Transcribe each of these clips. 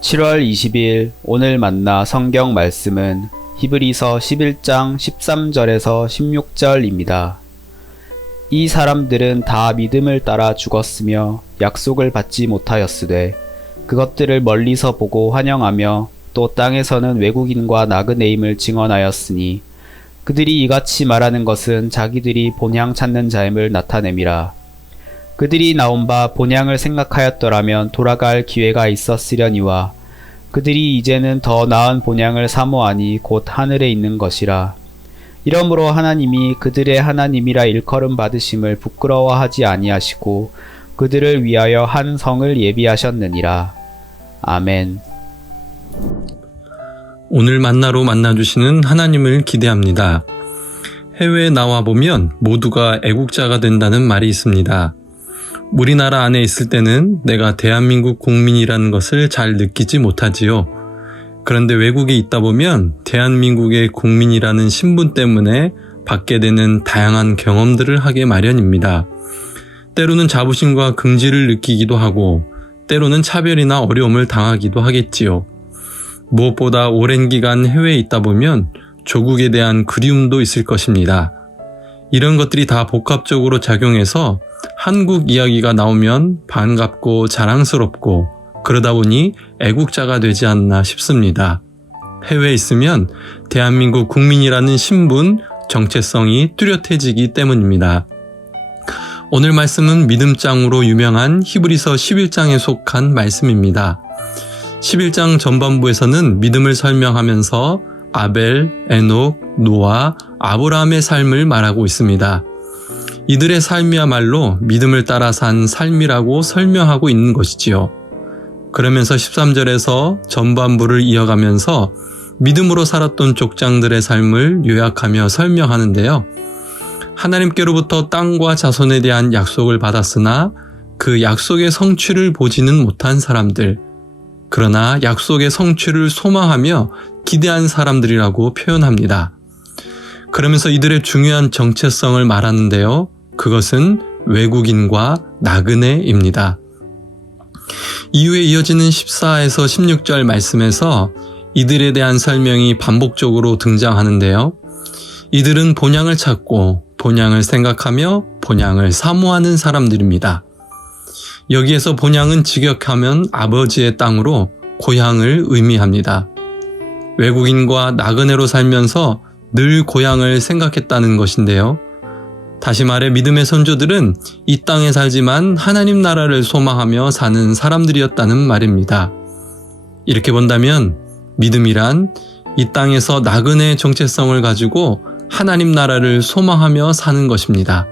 7월 20일 오늘 만나 성경 말씀은 히브리서 11장 13절에서 16절입니다. 이 사람들은 다 믿음을 따라 죽었으며 약속을 받지 못하였으되 그것들을 멀리서 보고 환영하며 또 땅에서는 외국인과 나그네임을 증언하였으니 그들이 이같이 말하는 것은 자기들이 본향 찾는 자임을 나타냄이라. 그들이 나온 바 본향을 생각하였더라면 돌아갈 기회가 있었으려니와 그들이 이제는 더 나은 본향을 사모하니 곧 하늘에 있는 것이라. 이러므로 하나님이 그들의 하나님이라 일컬음 받으심을 부끄러워하지 아니하시고 그들을 위하여 한 성을 예비하셨느니라. 아멘. 오늘 만나로 만나주시는 하나님을 기대합니다. 해외에 나와보면 모두가 애국자가 된다는 말이 있습니다. 우리나라 안에 있을 때는 내가 대한민국 국민이라는 것을 잘 느끼지 못하지요. 그런데 외국에 있다 보면 대한민국의 국민이라는 신분 때문에 받게 되는 다양한 경험들을 하게 마련입니다. 때로는 자부심과 긍지를 느끼기도 하고 때로는 차별이나 어려움을 당하기도 하겠지요. 무엇보다 오랜 기간 해외에 있다 보면 조국에 대한 그리움도 있을 것입니다. 이런 것들이 다 복합적으로 작용해서 한국 이야기가 나오면 반갑고 자랑스럽고 그러다 보니 애국자가 되지 않나 싶습니다. 해외에 있으면 대한민국 국민이라는 신분, 정체성이 뚜렷해지기 때문입니다. 오늘 말씀은 믿음장으로 유명한 히브리서 11장에 속한 말씀입니다. 11장 전반부에서는 믿음을 설명하면서 아벨, 에녹, 노아, 아브라함의 삶을 말하고 있습니다. 이들의 삶이야말로 믿음을 따라 산 삶이라고 설명하고 있는 것이지요. 그러면서 13절에서 전반부를 이어가면서 믿음으로 살았던 족장들의 삶을 요약하며 설명하는데요. 하나님께로부터 땅과 자손에 대한 약속을 받았으나 그 약속의 성취를 보지는 못한 사람들, 그러나 약속의 성취를 소망하며 기대한 사람들이라고 표현합니다. 그러면서 이들의 중요한 정체성을 말하는데요. 그것은 외국인과 나그네입니다. 이후에 이어지는 14에서 16절 말씀에서 이들에 대한 설명이 반복적으로 등장하는데요. 이들은 본향을 찾고 본향을 생각하며 본향을 사모하는 사람들입니다. 여기에서 본향은 직역하면 아버지의 땅으로 고향을 의미합니다. 외국인과 나그네로 살면서 늘 고향을 생각했다는 것인데요. 다시 말해 믿음의 선조들은 이 땅에 살지만 하나님 나라를 소망하며 사는 사람들이었다는 말입니다. 이렇게 본다면 믿음이란 이 땅에서 나그네의 정체성을 가지고 하나님 나라를 소망하며 사는 것입니다.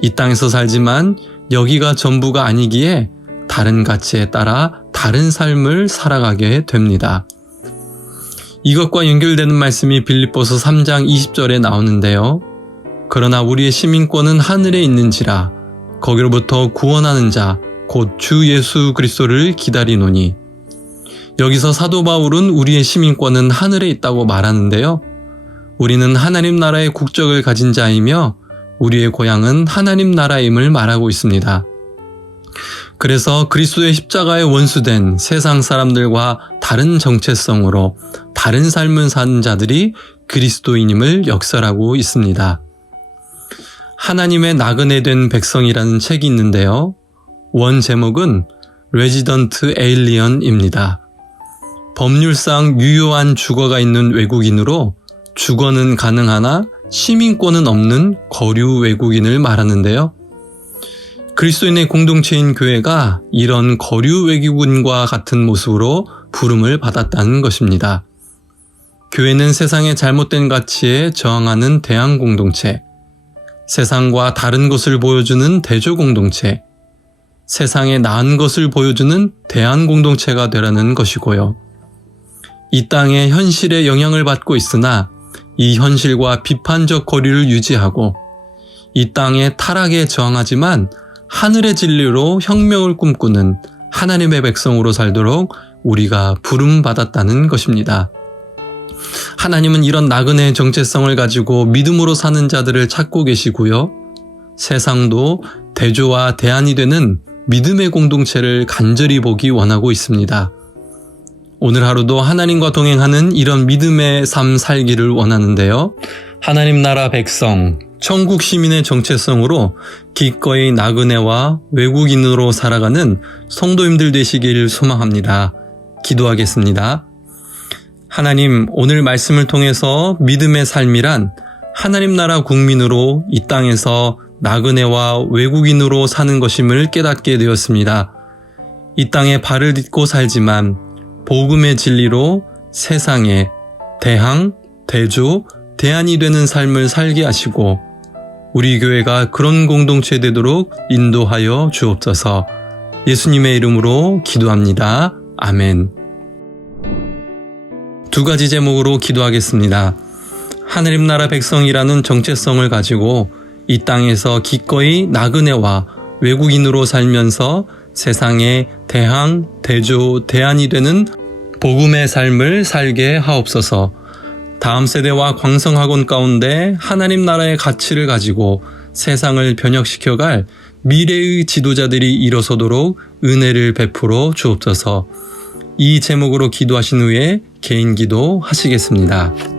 이 땅에서 살지만 여기가 전부가 아니기에 다른 가치에 따라 다른 삶을 살아가게 됩니다. 이것과 연결되는 말씀이 빌립보서 3장 20절에 나오는데요. 그러나 우리의 시민권은 하늘에 있는지라 거기로부터 구원하는 자 곧 주 예수 그리스도를 기다리노니. 여기서 사도 바울은 우리의 시민권은 하늘에 있다고 말하는데요. 우리는 하나님 나라의 국적을 가진 자이며 우리의 고향은 하나님 나라임을 말하고 있습니다. 그래서 그리스도의 십자가에 원수된 세상 사람들과 다른 정체성으로 다른 삶을 사는 자들이 그리스도인임을 역설하고 있습니다. 하나님의 나그네 된 백성이라는 책이 있는데요. 원 제목은 레지던트 에일리언입니다. 법률상 유효한 주거가 있는 외국인으로 주거는 가능하나 시민권은 없는 거류 외국인을 말하는데요. 그리스도인의 공동체인 교회가 이런 거류 외국인과 같은 모습으로 부름을 받았다는 것입니다. 교회는 세상의 잘못된 가치에 저항하는 대항 공동체, 세상과 다른 것을 보여주는 대조 공동체, 세상에 나은 것을 보여주는 대안 공동체가 되라는 것이고요. 이 땅의 현실에 영향을 받고 있으나 이 현실과 비판적 거리를 유지하고 이 땅의 타락에 저항하지만 하늘의 진리로 혁명을 꿈꾸는 하나님의 백성으로 살도록 우리가 부름받았다는 것입니다. 하나님은 이런 나그네의 정체성을 가지고 믿음으로 사는 자들을 찾고 계시고요. 세상도 대조와 대안이 되는 믿음의 공동체를 간절히 보기 원하고 있습니다. 오늘 하루도 하나님과 동행하는 이런 믿음의 삶 살기를 원하는데요. 하나님 나라 백성, 천국 시민의 정체성으로 기꺼이 나그네와 외국인으로 살아가는 성도님들 되시길 소망합니다. 기도하겠습니다. 하나님, 오늘 말씀을 통해서 믿음의 삶이란 하나님 나라 국민으로 이 땅에서 나그네와 외국인으로 사는 것임을 깨닫게 되었습니다. 이 땅에 발을 딛고 살지만 복음의 진리로 세상에 대항, 대조, 대안이 되는 삶을 살게 하시고 우리 교회가 그런 공동체 되도록 인도하여 주옵소서. 예수님의 이름으로 기도합니다. 아멘. 두 가지 제목으로 기도하겠습니다. 하나님 나라 백성이라는 정체성을 가지고 이 땅에서 기꺼이 나그네와 외국인으로 살면서 세상에 대항, 대조, 대안이 되는 복음의 삶을 살게 하옵소서. 다음 세대와 광성학원 가운데 하나님 나라의 가치를 가지고 세상을 변혁시켜갈 미래의 지도자들이 일어서도록 은혜를 베풀어 주옵소서. 이 제목으로 기도하신 후에 개인 기도 하시겠습니다.